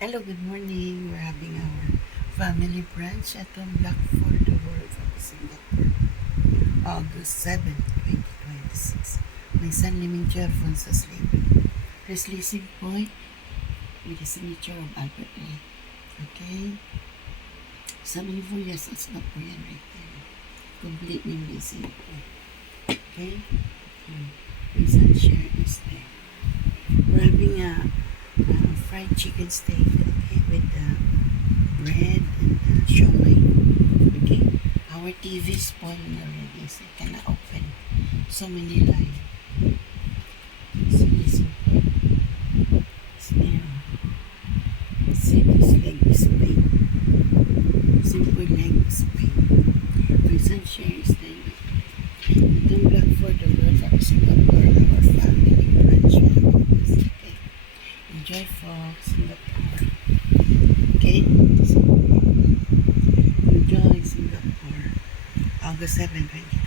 Hello, good morning. We're having our family brunch at Black for the World of Singapore, August 7, 2026. May San Liming Alfonso Slavery. Releasing point with the signature of Albert Lee. Okay? 74 years of Singaporean right there. Complete name missing. Okay? Please share this there. We're having a fried chicken steak, okay, with bread and siomai. Okay, our TV is spoiled already, so I cannot open so many lines. So this this leg is pain. Simple leg is pain. My son shares them. Don't Black for the World of Singapore, our family brunch. Okay. Enjoy for Singapore. Okay? So, enjoy Singapore. August 7, 20.